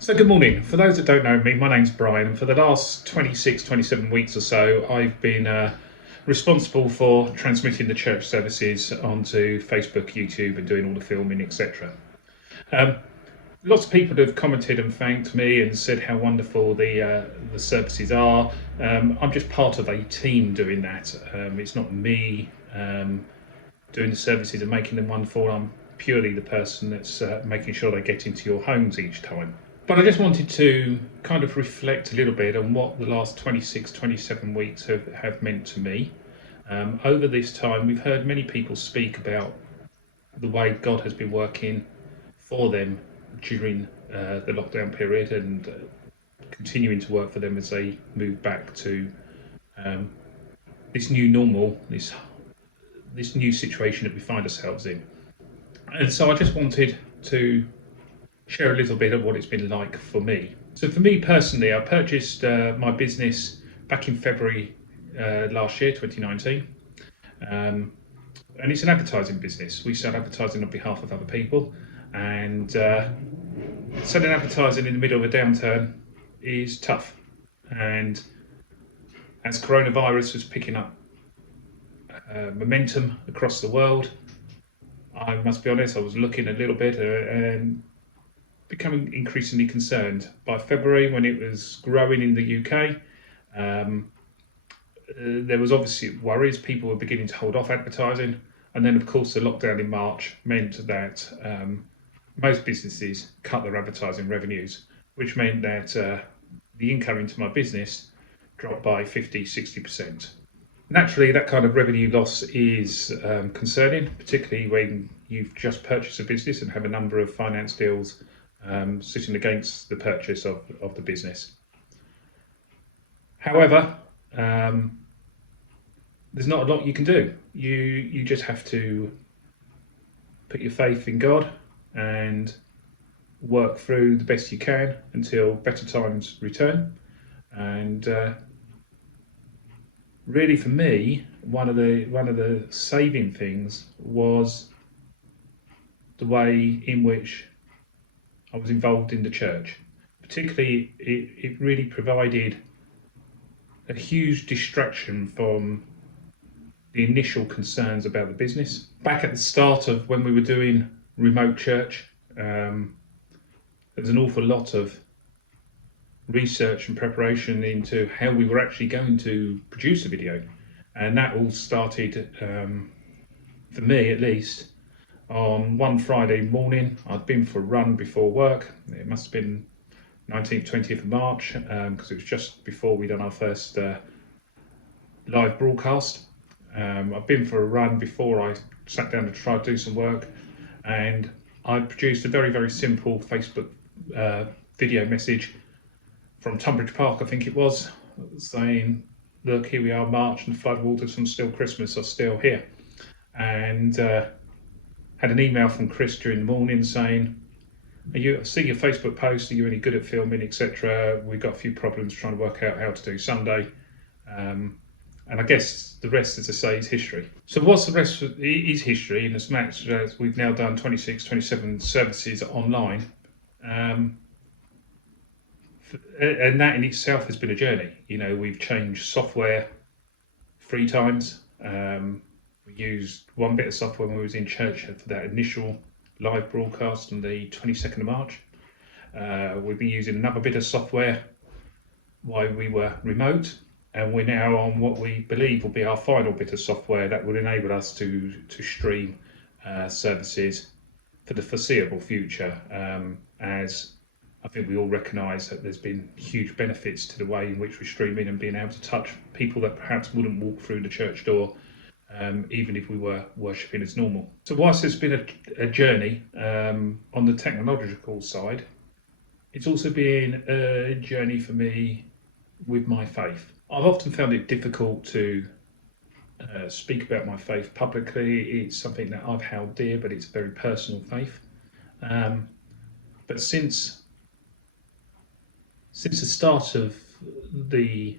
So good morning. For those that don't know me, my name's Brian, and for the last 26, 27 weeks or so, I've been responsible for transmitting the church services onto Facebook, YouTube, and doing all the filming, etc. Um, Lots of people have commented and thanked me and said how wonderful the services are. I'm just part of a team doing that. It's not me doing the services and making them wonderful. I'm purely the person that's making sure they get into your homes each time. But I just wanted to kind of reflect a little bit on what the last 26, 27 weeks have meant to me. Over this time, we've heard many people speak about the way God has been working for them during the lockdown period and continuing to work for them as they move back to um, this new normal, this new situation that we find ourselves in. And so I just wanted to share a little bit of what it's been like for me. So for me personally, I purchased my business back in February last year, 2019. Um, and it's an advertising business. We sell advertising on behalf of other people, and selling advertising in the middle of a downturn is tough. And as coronavirus was picking up momentum across the world, I must be honest, I was looking a little bit and becoming increasingly concerned. By February, when it was growing in the UK, there was obviously worries. People were beginning to hold off advertising, and then of course the lockdown in March meant that most businesses cut their advertising revenues, which meant that the income into my business dropped by 50-60%. Naturally, that kind of revenue loss is concerning, particularly when you've just purchased a business and have a number of finance deals sitting against the purchase of the business. However, there's not a lot you can do. You just have to put your faith in God and work through the best you can until better times return. And really, for me, one of the saving things was the way in which I was involved in the church. Particularly, it really provided a huge distraction from the initial concerns about the business. Back at the start of when we were doing remote church, there was an awful lot of research and preparation into how we were actually going to produce a video. And that all started, for me at least, on one Friday morning. I'd been for a run before work. It must have been 19th, 20th of March, because it was just before we'd done our first live broadcast. I've been for a run before I sat down to try to do some work, and I produced a very, very simple Facebook video message from Tunbridge Park, I think it was, saying, look, here we are, March, and the floodwaters from Still Christmas are still here. And had an email from Chris during the morning saying, I see your Facebook post, are you any good at filming, etc. We've got a few problems trying to work out how to do Sunday. And I guess the rest, as I say, is history. So what's the rest is history, in as much as we've now done 26, 27 services online. And that in itself has been a journey. You know, we've changed software 3 times. We used one bit of software when we was in church for that initial live broadcast on the 22nd of March. We've been using another bit of software while we were remote, and we're now on what we believe will be our final bit of software that will enable us to stream services for the foreseeable future, as I think we all recognise that there's been huge benefits to the way in which we're streaming and being able to touch people that perhaps wouldn't walk through the church door, even if we were worshipping as normal. So whilst it's been a journey on the technological side, it's also been a journey for me with my faith. I've often found it difficult to speak about my faith publicly. It's something that I've held dear, but it's a very personal faith. But since the start of the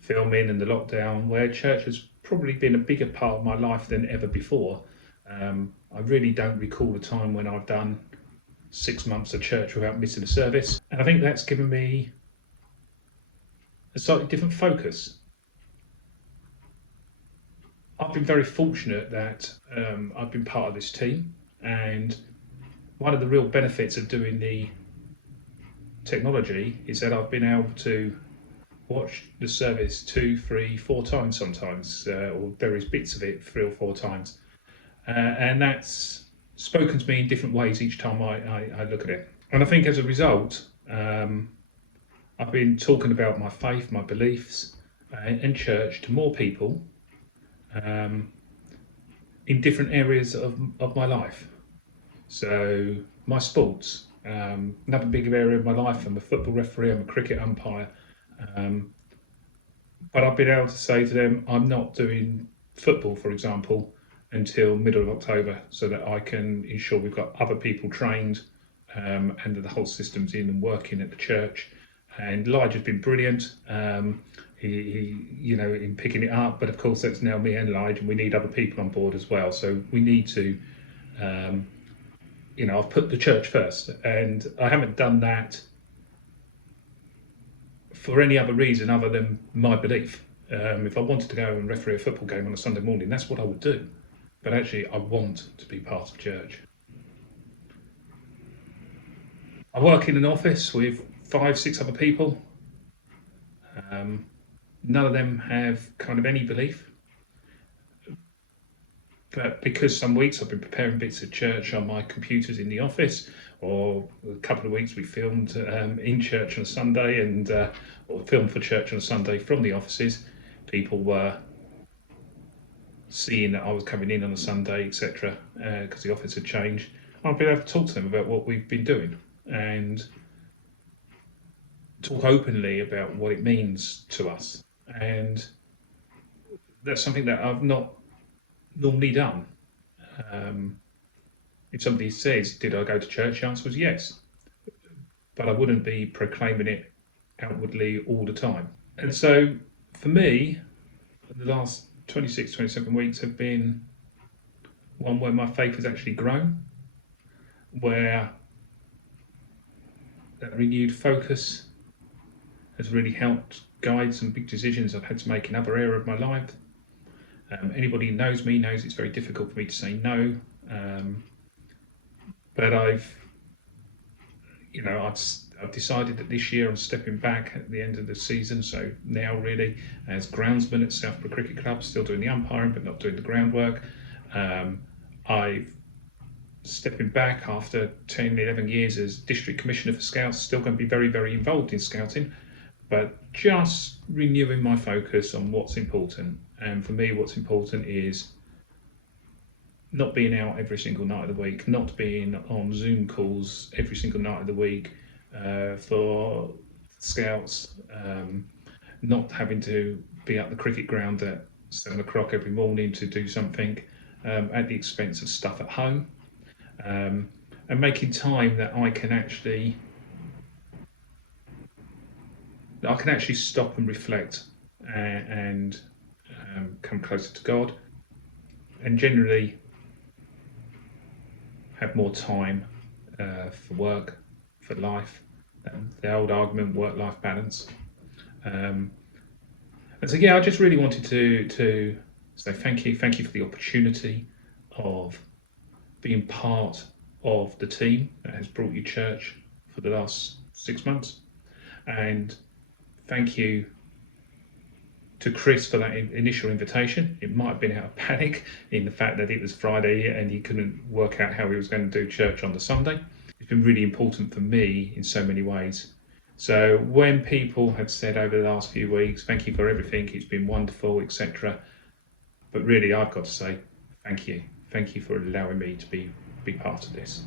filming and the lockdown, where church has probably been a bigger part of my life than ever before, I really don't recall a time when I've done 6 months of church without missing a service. And I think that's given me a slightly different focus. I've been very fortunate that I've been part of this team, and one of the real benefits of doing the technology is that I've been able to watch the service 2, 3, 4 times sometimes, or various bits of it 3 or 4 times. And that's spoken to me in different ways each time I look at it. And I think as a result, I've been talking about my faith, my beliefs, and church to more people in different areas of my life. So my sports, another big area of my life. I'm a football referee, I'm a cricket umpire. But I've been able to say to them, I'm not doing football, for example, until middle of October, so that I can ensure we've got other people trained and that the whole system's in and working at the church. And Elijah's been brilliant. He in picking it up, but of course that's now me and Elijah, and we need other people on board as well. So we need to, I've put the church first, and I haven't done that for any other reason other than my belief. If I wanted to go and referee a football game on a Sunday morning, that's what I would do. But actually, I want to be part of church. I work in an office with 5, 6 other people. None of them have kind of any belief. But because some weeks I've been preparing bits of church on my computers in the office, or a couple of weeks we filmed in church on a Sunday and or filmed for church on a Sunday from the offices, people were seeing that I was coming in on a Sunday, etc., because the office had changed. I've been able to talk to them about what we've been doing and talk openly about what it means to us. And that's something that I've not normally done. If somebody says, did I go to church? The answer was yes. But I wouldn't be proclaiming it outwardly all the time. And so for me, the last 26, 27 weeks have been one where my faith has actually grown, where that renewed focus has really helped guide some big decisions I've had to make in other areas of my life. Anybody who knows me knows it's very difficult for me to say no, but I've decided that this year I'm stepping back at the end of the season. So now, really, as groundsman at Southborough Cricket Club, still doing the umpiring but not doing the groundwork. I've stepping back after 10, 11 years as district commissioner for Scouts, still going to be very, very involved in scouting, but just renewing my focus on what's important. And for me, what's important is not being out every single night of the week, not being on Zoom calls every single night of the week for Scouts, not having to be at the cricket ground at 7 o'clock every morning to do something at the expense of stuff at home, and making time that I can actually stop and reflect and come closer to God, and generally have more time for work, for life, the old argument, work-life balance. And so, I just really wanted to say thank you for the opportunity of being part of the team that has brought you church for the last 6 months, and thank you to Chris for that initial invitation. It might have been out of panic in the fact that it was Friday and he couldn't work out how he was going to do church on the Sunday. It's been really important for me in so many ways. So when people have said over the last few weeks, thank you for everything, it's been wonderful, etc., but really I've got to say thank you for allowing me to be part of this.